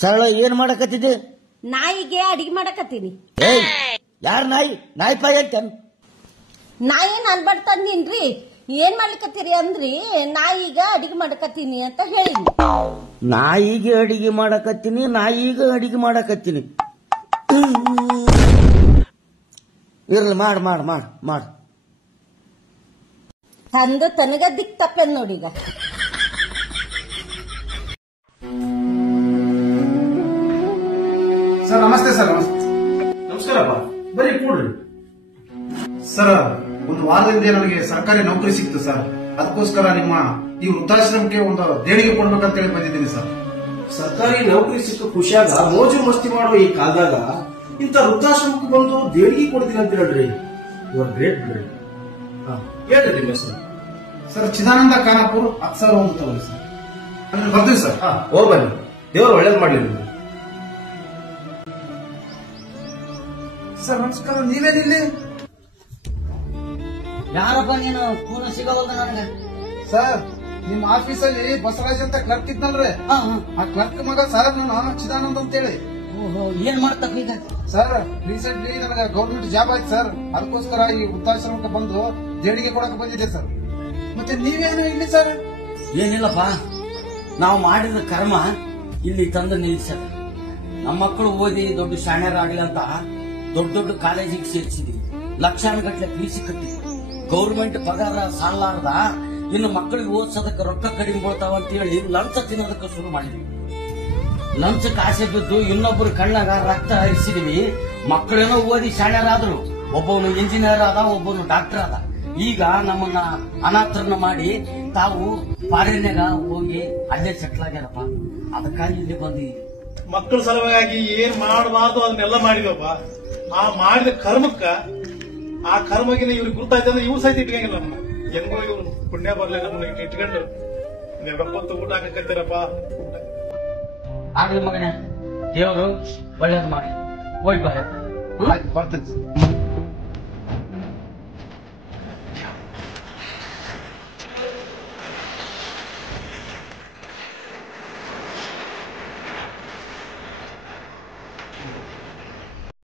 ಸರಳ ಏನ್ ಮಾಡಕತ್ತಿದ್ದೆ? ನಾಯಿಗೆ ಅಡಿಗೆ ಮಾಡಕತ್ತೀನಿ. ಏಯ್ ಯಾರ್ ನಾಯಿ? ನಾಯಿ ಪಾಯಿ ಅಂತ ನಾಯಿ ನಾನ್ ಬಡ್ತಂದಿನ್ರಿ. ಏನ್ ಮಾಡ್ಲಿಕತ್ತೀರಿ ಅಂದ್ರಿ? ನಾಯಿಗ ಅಡಿಗೆ ಮಾಡಕತ್ತೀನಿ ಅಂತ ಹೇಳಿನಿ. ನಾಯಿಗೆ ಅಡಿಗೆ ಮಾಡಕತ್ತೀನಿ, ನಾಯಿಗ ಅಡಿಗೆ ಮಾಡಕತ್ತೀನಿ. ಇರ್ಲಿ, ಮಾಡ್ ಮಾಡ್ ಮಾಡ್ ಮಾಡ್. ತಂದು ತನಗ ದಿಕ್ ತಪ್ಪೇನ್ ನೋಡಿ. ಈಗ ಸರ್ ನಮಸ್ತೆ. ಸರ್ ನಮಸ್ಕಾರಪ್ಪ, ಬರೀ ಕೂಡ್ರಿ. ಸರ್ ಒಂದು ವಾರದಿಂದ ನನಗೆ ಸರ್ಕಾರಿ ನೌಕರಿ ಸಿಕ್ತು ಸರ್. ಅದಕ್ಕೋಸ್ಕರ ಈ ವೃದ್ಧಾಶ್ರಮಕ್ಕೆ ಒಂದು ದೇಣಿಗೆ ಕೊಡ್ಬೇಕಂತ ಹೇಳಿ ಬಂದಿದ್ದೀನಿ ಸರ್. ಸರ್ಕಾರಿ ನೌಕರಿ ಸಿಕ್ಕ ಖುಷಿಯಾಗ ಮೋಜು ಮಸ್ತಿ ಮಾಡುವ ಈ ಕಾಲದಾಗ ಇಂತ ವೃದ್ಧಾಶ್ರಮಕ್ಕೆ ಬಂದು ದೇಣಿಗೆ ಕೊಡ್ತೀನಿ ಅಂತ ಹೇಳ್ರಿ. ಯುವರ್ ಗ್ರೇಟ್ ಬಿಡ್ರಿ. ಹೇಳ್ರಿ ನಿಮ್ಮ ಹೆಸರು? ಸರ್ ಚಿದಾನಂದ ಖಾನಾಪುರ್. 10,001 ತಗೊಳ್ಳಿ ಸರ್. ಅಂದ್ರೆ ಬರ್ತೀವಿ ಸರ್. ಹೋಗ್ ಬನ್ನಿ, ದೇವರು ಒಳ್ಳೇದ್ ಮಾಡ್ಲಿ. ಸರ್ ನಮಸ್ಕಾರ. ನೀವೇನಿಲ್ಲಿ? ಯಾರಪ್ಪ ನೀನು? ಫೋನ್ ಸಿಗವಲ್ದ ನನಗೆ. ಸರ್ ನಿಮ್ ಆಫೀಸಲ್ಲಿ ಬಸವರಾಜ್ ಅಂತ ಕ್ಲರ್ಕ್ ಇದ್ನಲ್ರಿ, ಆ ಕ್ಲರ್ಕ್ ಮಗ ಸರ್. ನಾನು ಚಿದಾನಂದ್ ಅಂತ ಹೇಳಿ. ಏನ್ ಮಾಡ್ತಕ್ಕ ಈಗ? ಸರ್ ರೀಸೆಂಟ್ಲಿ ನನಗೆ ಗೌರ್ಮೆಂಟ್ ಜಾಬ್ ಆಯ್ತು ಸರ್. ಅದಕ್ಕೋಸ್ಕರ ಈ ವೃದ್ಧಾಶ್ರಮಕ್ಕೆ ಬಂದು ದೇಣಿಗೆ ಕೊಡಕ್ಕೆ ಬಂದಿದೆ ಸರ್. ಮತ್ತೆ ನೀವೇನು ಇಲ್ಲಿ ಸರ್? ಏನಿಲ್ಲಪ್ಪ, ನಾವು ಮಾಡಿದ ಕರ್ಮ ಇಲ್ಲಿ ತಂದು ನಿಲ್ಸ. ನಮ್ಮ ಮಕ್ಕಳು ಓದಿ ದೊಡ್ಡ ಶಾಣ್ಯರಾಗಲಿ ಅಂತ ದೊಡ್ಡ ದೊಡ್ಡ ಕಾಲೇಜಿಗೆ ಸೇರಿಸಿದ್ವಿ. ಲಕ್ಷಾನುಗಟ್ಟಲೆ ಫೀಸ್ ಕಟ್ಟಿ ಗೌರ್ಮೆಂಟ್ ಪಗಾರ ಸಾಲಾರ್ದ ಇನ್ನು ಮಕ್ಕಳಿಗೆ ಓದಿಸೋದಕ್ಕೆ ರೊಕ್ಕ ಕಡಿಮೆ ಬೀಳ್ತಾವ ಅಂತ ಹೇಳಿ ಲಂಚ ತಿನ್ನೋದಕ್ಕೆ ಶುರು ಮಾಡಿದ್ವಿ. ಲಂಚಕ್ಕೆ ಆಸೆ ಬಿದ್ದು ಇನ್ನೊಬ್ಬರು ಕಣ್ಣಾಗ ರಕ್ತ ಹರಿಸಿದ್ವಿ. ಮಕ್ಕಳೇನೋ ಓದಿ ಶಾಣ್ಯರಾದ್ರು. ಒಬ್ಬವನು ಇಂಜಿನಿಯರ್ ಆದ, ಒಬ್ಬನು ಡಾಕ್ಟರ್ ಆದ. ಈಗ ನಮ್ಮನ್ನ ಅನಾಥರನ್ನ ಮಾಡಿ ತಾವು ಫಾರಿನ್ಯಾಗ ಹೋಗಿ ಅಲ್ಲೇ ಸೆಟ್ಲ್ ಆಗ್ಯಾರಪ್ಪ. ಅದಕ್ಕಾಗಿ ಇಲ್ಲಿ ಬಂದಿ. ಮಕ್ಕಳ ಸಲುವಾಗಿ ಏನ್ ಮಾಡಬಾರ್ದು ಅದನ್ನೆಲ್ಲ ಮಾಡಿದಪ್ಪ. ಆ ಮಾಡಿದ ಕರ್ಮಕ್ಕ ಆ ಕರ್ಮಗಿನ ಇವ್ರಿಗೆ ಗುರ್ತಾಯ್ತು ಅಂದ್ರೆ ಇವ್ರು ಸಹಿತ ಇಟ್ಕಂಗಿಲ್ಲ. ನಮ್ಮ ಹೆಂಗೋ ಇವ್ರು ಪುಣ್ಯ ಬರ್ಲಿ ನಮ್ಮನ್ನ ಇಟ್ಕೊಂಡು ನೆನಪತ್ತು ಊಟ ಹಾಕತ್ತೀರಪ್ಪ. ಆಗ್ಲಿ ಮಗನೇ, ದೇವರು ಒಳ್ಳೇದು ಮಾಡಿ. ಹೋಗಿ ಬಾ. ಬರ್ತೇನೆ.